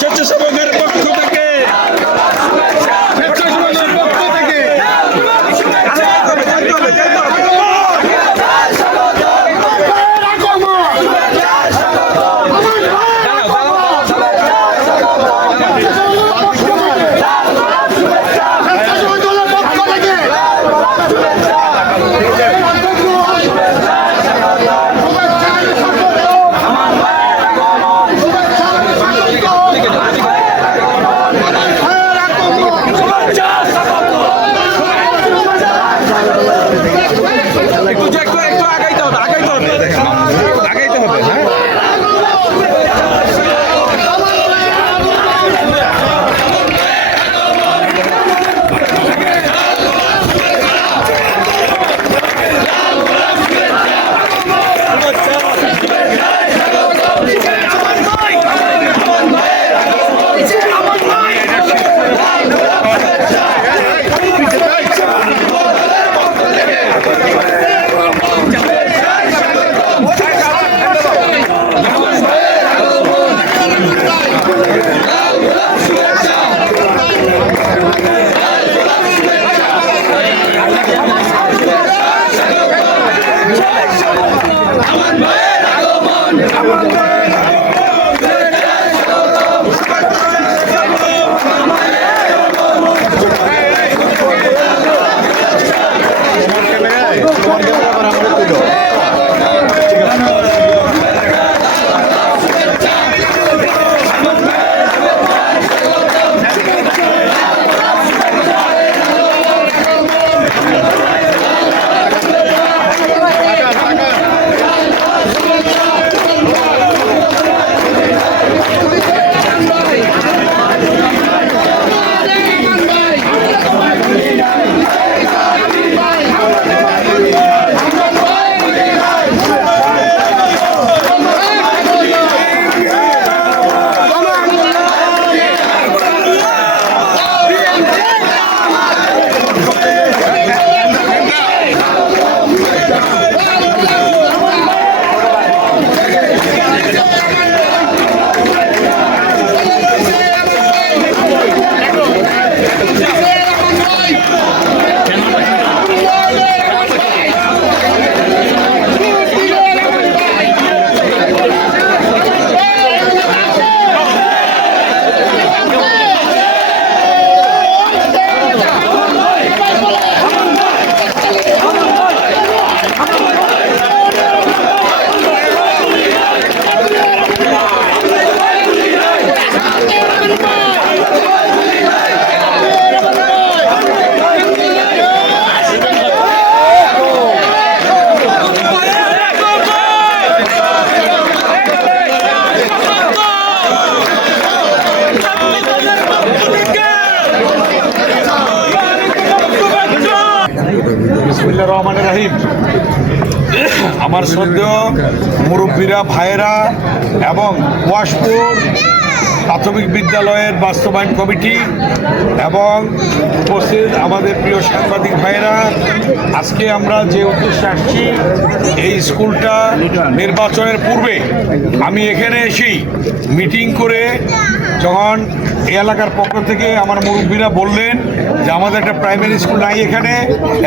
স্বেচ্ছাসেবকের পক্ষ থেকে স্বেচ্ছাসেবকের পক্ষ থেকে বিসমিল্লাহির রহমানির রহিম। আমার শ্রদ্ধেয় মুরব্বীরা, ভাইয়েরা এবং ওয়াশপুর প্রাথমিক বিদ্যালয়ের বাস্তবায়ন কমিটি এবং উপস্থিত আমাদের প্রিয় সাংবাদিক ভাইয়েরা, আজকে আমরা যে উদ্দেশ্যে আসছি, এই স্কুলটা নির্বাচনের পূর্বে আমি এখানে এসেই মিটিং করে যখন এই এলাকার পক্ষ থেকে আমার মুরব্বীরা বললেন যে আমাদের একটা প্রাইমারি স্কুল নাই, এখানে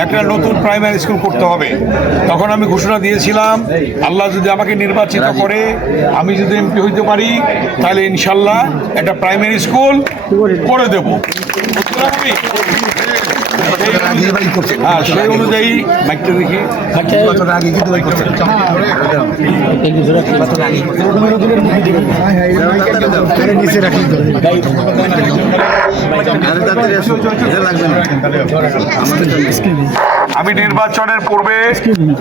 একটা নতুন প্রাইমারি স্কুল করতে হবে, তখন আমি ঘোষণা দিয়েছিলাম আল্লাহ যদি আমাকে নির্বাচিত করে, আমি যদি এমপি হইতে পারি, তাহলে ইনশাল্লাহ একটা প্রাইমারি স্কুল করে দেব। হ্যাঁ, সেই অনুযায়ী মাইকটা দেখি আমি নির্বাচনের পূর্বে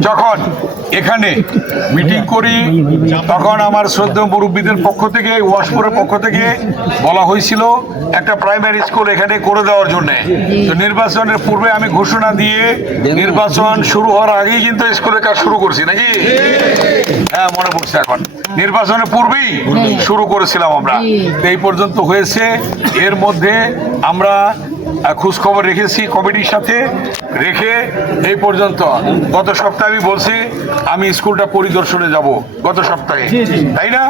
যখন এখানে মিটিং করি, তখন আমার শ্রদ্ধেয় মুরব্বীদের পক্ষ থেকে, ওয়াশপুরের পক্ষ থেকে বলা হয়েছিল একটা প্রাইমারি স্কুল এখানে করে দেওয়ার জন্য। তো নির্বাচনের পূর্বে আমি ঘোষণা দিয়ে নির্বাচন শুরু হওয়ার আগেই কিন্তু স্কুলের কাজ শুরু করছি নাকি? হ্যাঁ, মনে পড়ছে এখন। নির্বাচনের পূর্বেই শুরু করেছিলাম আমরা, এই পর্যন্ত হয়েছে। এর মধ্যে আমরা খোঁজ খবর রেখেছি কমিটির সাথে, রেখে এই পর্যন্ত গত সপ্তাহে আমি বলছি আমি স্কুলটা পরিদর্শনে যাব গত সপ্তাহে, তাই না?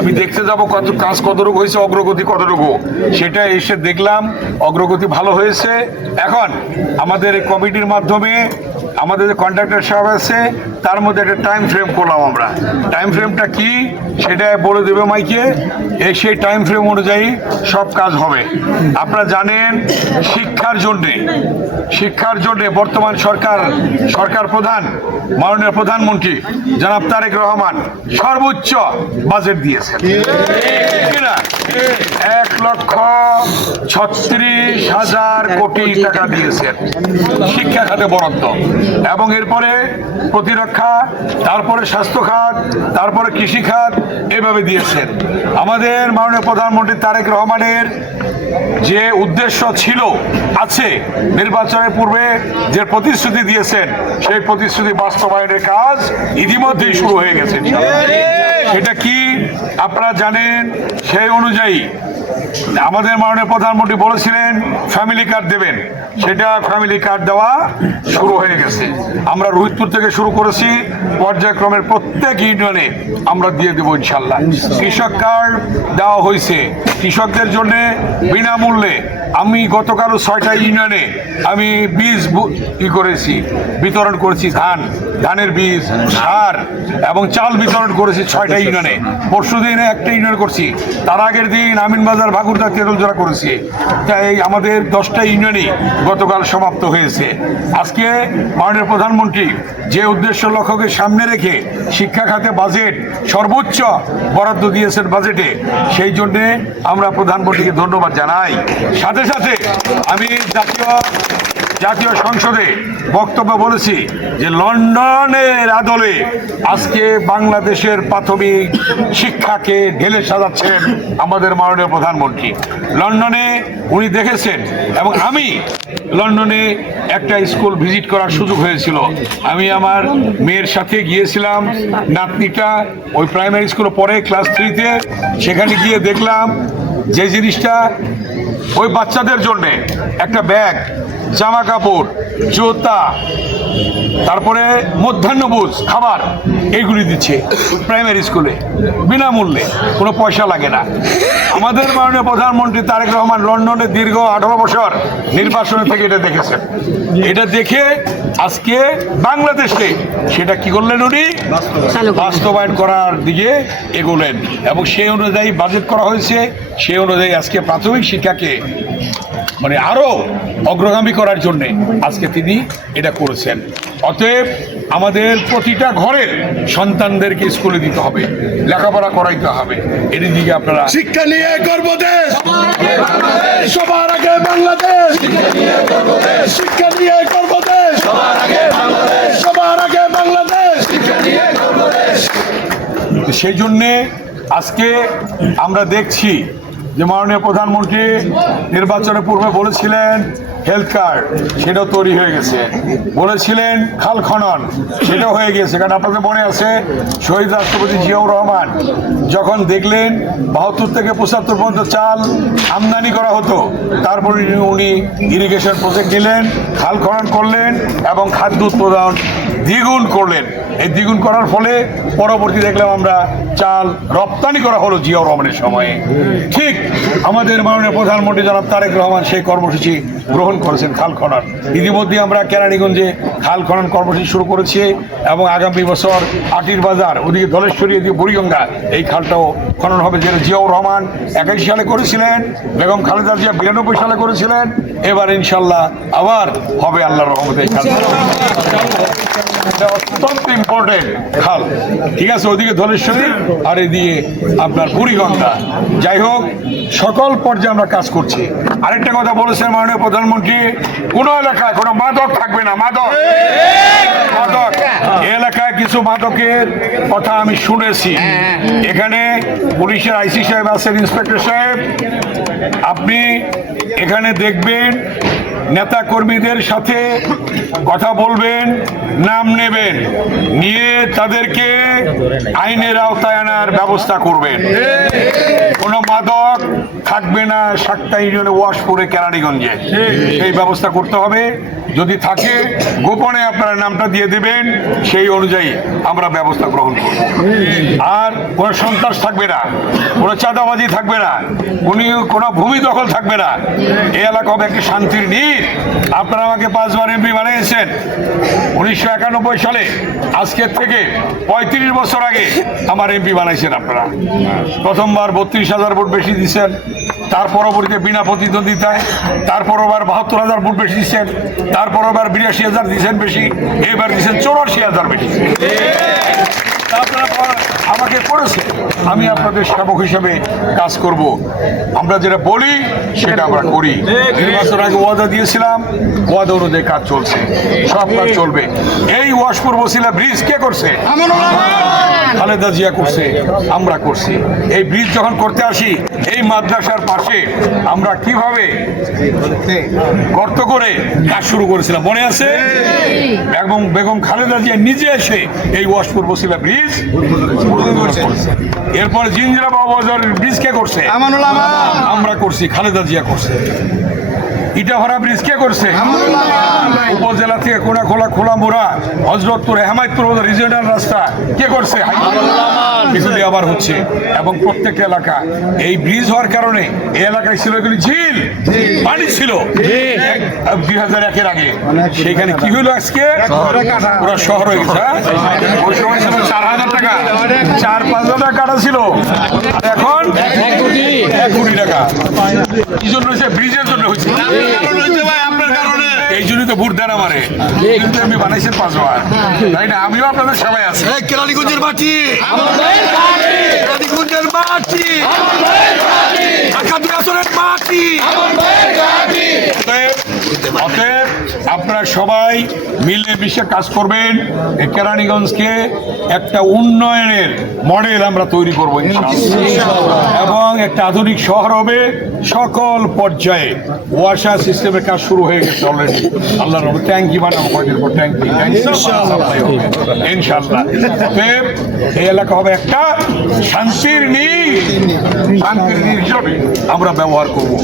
আমি দেখতে যাব কত কাজ কতটুকু হয়েছে, অগ্রগতি কতটুকু, সেটা এসে দেখলাম অগ্রগতি ভালো হয়েছে। এখন আমাদের এই কমিটির মাধ্যমে আমাদের যে কন্ট্রাক্টর সাহেব আছে তার মধ্যে একটা টাইম ফ্রেম করলাম আমরা। টাইম ফ্রেমটা কি সেটা বলে দেবে মাইকে, সেই টাইম ফ্রেম অনুযায়ী সব কাজ হবে। আপনারা জানেন শিক্ষার জন্যে বর্তমান সরকার প্রধান মাননীয় প্রধানমন্ত্রী জনাব তারেক রহমান সর্বোচ্চ বাজেট দিয়েছেন, 1,36,000 কোটি টাকা দিয়েছেন শিক্ষা খাতে বরাদ্দ, এবং এরপরে প্রতিরক্ষা, তারপরে স্বাস্থ্য খাত, তারপরে কৃষি খাত, এভাবে দিয়েছেন। আমাদের মাননীয় প্রধানমন্ত্রী তারেক রহমানের যে উদ্দেশ্য ছিল আছে, নির্বাচনের পূর্বে যে প্রতিশ্রুতি দিয়েছেন সেই প্রতিশ্রুতি বাস্তবায়নের কাজ ইতিমধ্যেই শুরু হয়ে গেছে। সেটা কি আপনারা জানেন, সেই অনুযায়ী আমাদের মাননীয় প্রধানমন্ত্রী বলেছিলেন ফ্যামিলি কার্ড দেবেন, সেটা ফ্যামিলি কার্ড দেওয়া শুরু হয়ে গেছে। আমরা রোহিতপুর থেকে শুরু করেছি, পর্যায়ক্রমের প্রত্যেক ইউনিয়নে আমরা দিয়ে দেবো ইনশাল্লাহ। কৃষক কার্ড দেওয়া হয়েছে কৃষকদের জন্য বিনামূল্যে। আমি গতকাল 6টা ইউনিয়নে আমি বীজ বিতরণ করেছি, ধানের বীজ, সার এবং চাল বিতরণ করেছি 6টা ইউনিয়নে। পরশু দিনে একটা ইউনিয়ন করছি, তার আগের দিন আমিনবাজার, ভাগুরদা, তেরুলজোড়া করেছি। তাই আমাদের 10টা ইউনিয়নই গতকাল সমাপ্ত হয়েছে। আজকে মাননীয় প্রধানমন্ত্রী যে উদ্দেশ্য লক্ষ্যকে সামনে রেখে শিক্ষা খাতে বাজেট সর্বোচ্চ বরাদ্দ দিয়েছেন বাজেটে, সেই জন্যে আমরা প্রধানমন্ত্রীকে ধন্যবাদ জানাই। সাথে সাথে আমি জাতীয় সংসদে বক্তব্য বলেছি যে লন্ডনের আদলে আজকে বাংলাদেশের প্রাথমিক শিক্ষাকে ঢেলে সাজাচ্ছেন আমাদের মাননীয় প্রধানমন্ত্রী। লন্ডনে উনি দেখেছেন, এবং আমি লন্ডনে একটা স্কুল ভিজিট করার সুযোগ হয়েছিল। আমি আমার মেয়ের সাথে গিয়েছিলাম, নাতনিটা ওই প্রাইমারি স্কুলে পড়ে ক্লাস 3-তে। সেখানে গিয়ে দেখলাম যে জিনিসটা ওই বাচ্চাদের জন্য একটা ব্যাগ, জামা কাপড়, জুতা, তারপরে মধ্যাহ্নভোজ খাবার, এইগুলি দিচ্ছে প্রাইমারি স্কুলে বিনামূল্যে, কোনো পয়সা লাগে না। আমাদের মাননীয় প্রধানমন্ত্রী তারেক রহমান লন্ডনে দীর্ঘ 18 বছর নির্বাচনে থেকে এটা দেখেছেন। এটা দেখে আজকে বাংলাদেশে সেটা কি করলেন, উনি বাস্তবায়ন করার দিকে এগোলেন, এবং সেই অনুযায়ী বাজেট করা হয়েছে। সেই অনুযায়ী আজকে প্রাথমিক শিক্ষাকে আরো অগ্রগামী করার জন্য আজকে তিনি এটা করেছেন। অতএব আমাদের প্রতিটা ঘরের সন্তানদেরকে স্কুলে দিতে হবে, লেখাপড়া করাইতে হবে। এর দিকে আপনারা শিক্ষা নিয়ে গর্ব দেশ, সবার আগে বাংলাদেশ, শিক্ষা নিয়ে গর্ব দেশ, সবার আগে বাংলাদেশ। সেই জন্যে আজকে আমরা দেখছি যে মাননীয় প্রধানমন্ত্রী নির্বাচনের পূর্বে বলেছিলেন হেলথ কার্ড, সেটাও তৈরি হয়ে গেছে। বলেছিলেন খাল খনন, সেটাও হয়ে গেছে। কারণ আপনাদের মনে আছে শহীদ রাষ্ট্রপতি জিয়াউর রহমান যখন দেখলেন 72 থেকে 75 পর্যন্ত চাল আমদানি করা হতো, তারপরে উনি ইরিগেশন প্রজেক্ট নিলেন, খাল খনন করলেন এবং খাদ্য উৎপাদন দ্বিগুণ করলেন। এই দ্বিগুণ করার ফলে পরবর্তী দেখলাম আমরা চাল রপ্তানি করা হলো জিয়াউর রহমানের সময়ে। ঠিক আমাদের মাননীয় প্রধানমন্ত্রী জনাব তারেক রহমান সেই কর্মসূচি গ্রহণ করেছেন খাল খনন। ইতিমধ্যে আমরা কেরানীগঞ্জে খাল খনন কর্মসূচি শুরু করেছি, এবং আগামী বছর আটির বাজার, ওদিকে ধলেশ্বরী, এদিকে বুড়িগঙ্গা, এই খালটাও খনন হবে। যেটা জিয়াউর রহমান 81 সালে করেছিলেন, বেগম খালেদা জিয়া 92 সালে করেছিলেন, এবার ইনশাল্লাহ আবার হবে আল্লাহর রহমতে এই খাল। অত্যন্ত ইম্পর্টেন্ট খাল, ঠিক আছে, ওদিকে ধলেশ্বরী আর এদিকে আপনার বুড়িগঙ্গা। যাই হোক, সকল পর্যায়ে আমরা কাজ করছি। আরেকটা কথা বলেছেন মাননীয় প্রধানমন্ত্রী, কোন এলাকায় কোনো মাদক থাকবে না। মাদক এলাকায় কিছু মাদকের কথা আমি শুনেছি। এখানে পুলিশের আইসি সাহেব আছেন, ইন্সপেক্টর সাহেব, আপনি এখানে দেখবেন, নেতা কর্মীদের সাথে কথা বলবেন, নাম নেবেন, নিয়ে তাদেরকে আইনের আওতায় আনার ব্যবস্থা করবেন। কোনো মাদক থাকবে না সাক্তা ইউনিয়নে, ওয়াশপুরে, কেরানীগঞ্জে, এই ব্যবস্থা করতে হবে। যদি থাকে গোপনে আপনারা নামটা দিয়ে দেবেন, সেই অনুযায়ী আমরা ব্যবস্থা গ্রহণ করব। আর কোনো সন্ত্রাস থাকবে না, কোনো চাঁদাবাজি থাকবে না, কোনো ভূমি দখল থাকবে না। এই এলাকা হবে একটি শান্তির নীড়। আপনারা আমাকে 5 বার এমপি বানিয়েছেন 1991 সালে। আজকের থেকে 35 বছর আগে আমার এমপি বানাইছেন আপনারা। প্রথমবার 32,000 ভোট বেশি দিচ্ছেন, তার পরবর্তীতে বিনা প্রতিদ্বন্দ্বিতায়, তারপর আবার 72,000 ভোট বেশি দিচ্ছেন, তারপর আবার 82,000 দিচ্ছেন বেশি, এবার দিচ্ছেন 84,000 বেশি। আপনারা আমাকে করেছে, আমি আপনাদের সেবক হিসেবে কাজ করব। আমরা যেটা বলি সেটা আমরা করি। নির্বাচন আগে ওয়াদা দিয়েছিলাম, ওয়াদা অনুযায়ী কাজ চলছে, সব কাজ চলবে। এই ওয়াশপুর বসিলা ব্রিজ কে করছে? খালেদা জিয়া করছে, আমরা করছি। এই ব্রিজ যখন করতে আসি, এই মাদ্রাসার পাশে আমরা কিভাবে গর্ত করে কাজ শুরু করেছিলাম মনে আছে? এবং বেগম খালেদা জিয়া নিজে এসে এই ওয়াশপুর বসিলা ব্রিজ করেছে। এরপর জিঞ্জিরা বাবাজারের ব্রিজ কে করছে? আমরা করছি, খালেদা জিয়া করছে। ইটাভাড়া ব্রিজ কে করছে? উপজেলা থেকে কোনাখোলা, খোলামোড়া, হজরতপুর, হেমায়তপুর রিজিওনাল রাস্তা কে করছে? এগুলি আবার হচ্ছে। এবং প্রত্যেকটা এলাকা এই ব্রিজ হওয়ার কারণে এই এলাকায় ছিল এগুলি ঝিল, পানি ছিল 2001-এর আগে। সেখানে কি হলো আজকে? পুরো শহর হয়ে গেছে। ওই সময় ছিল 4,000 টাকা, 4-5 টাকা কাটা ছিল, আর এখন 1 কোটি টাকা। কি জন্য হয়েছে? ব্রিজের জন্য হয়েছে। এই জন্যই তো ভোট দেন আমারে, কিন্তু আমি বানাইছেন 5 বার, তাই না? আমিও আপনাদের সবাই আছি। কেরানীগঞ্জের মাটি, কেরানীগঞ্জের মাটি, আকাদিয়াসরের মাটি। অতএব আপনারা সবাই মিলে মিশে কাজ করবেন। এই কেরানীগঞ্জকে একটা উন্নয়নের মডেল আমরা তৈরি করবো ইনশাআল্লাহ, এবং একটা আধুনিক শহর হবে। সকল পর্যায়ে ওয়াশা সিস্টেমের কাজ শুরু হয়ে গেছে অলরেডি। আল্লাহর রহমতে ট্যাঙ্কি বানাবো কয়দিন পর, ট্যাঙ্কি ইনশাআল্লাহ। অতএব এই এলাকা হবে একটা শান্তির নীড়, শান্তির নীড় হিসাবে আমরা ব্যবহার করবো।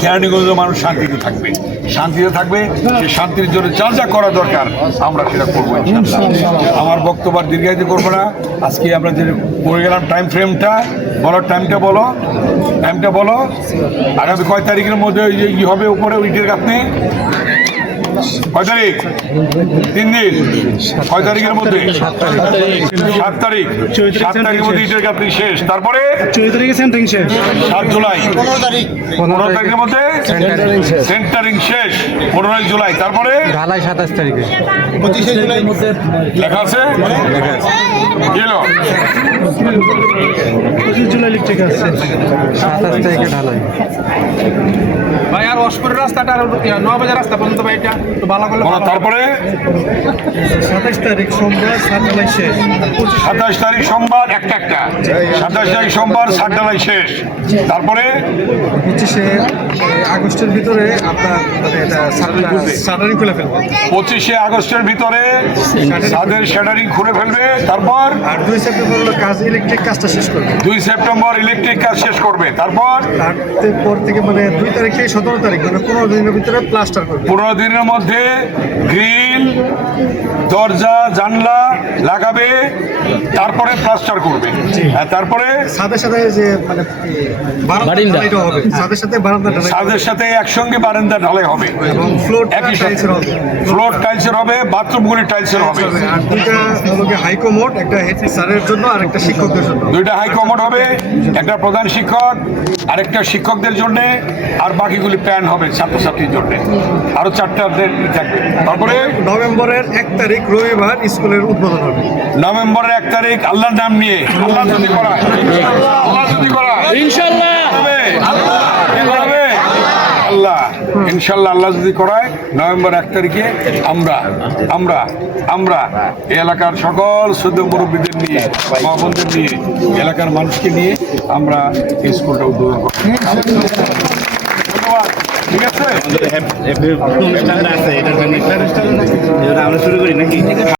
কেরানীগঞ্জের মানুষ শান্তিতে থাকবে, শান্তিতে থাকবে। সেই শান্তির জন্য যা যা করা দরকার আমরা সেটা করবো ইনশাআল্লাহ। আমার বক্তব্য আর দীর্ঘায়িত করবো না। আজকে আমরা যে করে গেলাম টাইম ফ্রেমটা বলো, টাইমটা বলো, টাইমটা বলো। আগামী কয় তারিখের মধ্যে ওই যে হবে উপরে ইটের গাঁথনি? কয় তারিখ? 3 দিন। কয় তারিখের মধ্যে? 7 তারিখ। 7 তারিখের মধ্যে ইটের গাঁথনি শেষ। তারপরে 14 তারিখে সেন্টারিং শেষ, 7 জুলাই। 15 তারিখের মধ্যে সেন্টারিং শেষ, 15 জুলাই। তারপরে ঢালাই 27 তারিখে, 25 জুলাইয়ের মধ্যে লেখা আছে, কি হলো? 25 জুলাই লিখ ঠিক আছে, 27 তারিখে ঢালাই। ভাই আর ওয়াশপুরের রাস্তাটা আর 9 বাজার রাস্তা পর্যন্ত ভাই এটা তো ভালো করলে ভালো হয়। তারপরে 27 তারিখ সোমবার 7 ঢালাই শেষ, 27 তারিখ সোমবার একটা 27 তারিখ সোমবার 7 ঢালাই শেষ। তারপরে 25 আগস্টের ভিতরে আপনার মানে এটা শাটারিং খুলে ফেলবো। 25 আগস্টের ভিতরে তাদের শ্যাটারিং খুলে ফেলবে। তারপর আর 2 সেপ্টেম্বর হলো কাজ, ইলেকট্রিক কাজটা শেষ করবে। 2 সেপ্টেম্বর ইলেকট্রিক কাজ শেষ করবে। তারপর তারপর থেকে মানে 2 তারিখ থেকে 17 তারিখ মানে 15 দিনের ভিতরে প্লাস্টার করবে। 15 দিনের মধ্যে গ্রিল, দরজা, জানলা লাগাবে, তারপরে প্লাস্টার করবে। আর তারপরে সাথে সাথে যে মানে বারান্দা হবে, সাথে সাথে বারান্দা ঢালাই ছাদের সাথে একসঙ্গে বারান্দা ঢালাই হবে, এবং ফ্লোর একই সাথে টাইলসের হবে। ফ্লোর টাইলসের হবে, বাথরুমগুলি টাইলসের হবে। আর 2টা হলো কি হাই কমোড, একটা হেড স্যারের জন্য আর একটা শিক্ষকদের জন্য। 2টা হাই কমোড হবে, একটা প্রধান শিক্ষক আর একটা শিক্ষকদের জন্য, আর বাকিগুলি প্যান হবে ছাত্রছাত্রীর জন্য। আরো 4টা থাকবে। তারপরে নভেম্বরের 1 তারিখ রবিবার স্কুলের উদ্বোধন হবে। নভেম্বরের 1 তারিখ আল্লাহর নাম নিয়ে, আল্লাহ যদি করায়, আল্লাহ যদি করায় ইনশাআল্লাহ হবে, আল্লাহ ইনশাল্লাহ আল্লাহ যদি করায় নভেম্বর 1 তারিখে আমরা আমরা আমরা এই এলাকার সকল সদ্য মুরব্বীদের নিয়ে মা বোনদের নিয়ে এলাকার মানুষকে নিয়ে আমরা এই স্কুলটা উদ্বোধন করব। ধন্যবাদ। ঠিক আছে। অনুষ্ঠানটা আছে এটার জন্য আমরা শুরু করি নাকি?